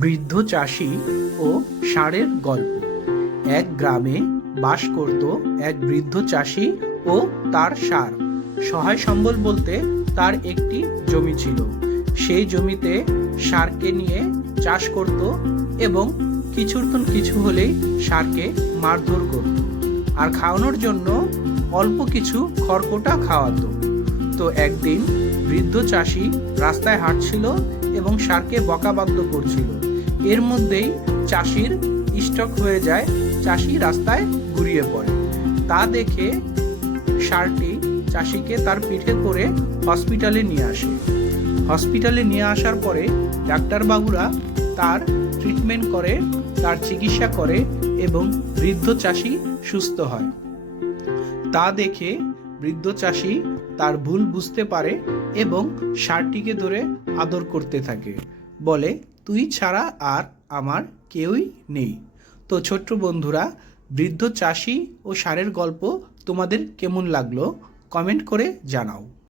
বৃদ্ধ চাষি ও ষাঁড়ের গল্প। এক গ্রামে বাস করত এক বৃদ্ধ চাষি ও তার ষাঁড়। সহায় সম্বল বলতে তার একটি জমি ছিল। সেই জমিতে ষাঁড়কে নিয়ে চাষ করত এবং কিছু হলেই ষাঁড়কে মারধর করত আর খাওয়ানোর জন্য অল্প কিছু খড়কোটা খাওয়াতো। তো একদিন বৃদ্ধ চাষি রাস্তায় হাঁটছিল এবং ষাঁড়কে বকাবাদ্য করছিল। এর মধ্যেই চাষির স্ট্রোক হয়ে যায়, চাষি রাস্তায় ঘুরিয়ে পড়ে। তা দেখে ষাঁড়টি চাষিকে তার পিঠে করে হসপিটালে নিয়ে আসে। হসপিটালে নিয়ে আসার পরে ডাক্তারবাবুরা তার ট্রিটমেন্ট করে, তার চিকিৎসা করে এবং বৃদ্ধ চাষি সুস্থ হয়। তা দেখে বৃদ্ধ চাষি তার ভুল বুঝতে পারে এবং ষাঁড়টিকে ধরে আদর করতে থাকে, বলে তুই ছাড়া আর আমার কেউই নেই। তো ছোট্ট বন্ধুরা, বৃদ্ধ চাষি ও ষাঁড়ের গল্প তোমাদের কেমন লাগলো কমেন্ট করে জানাও।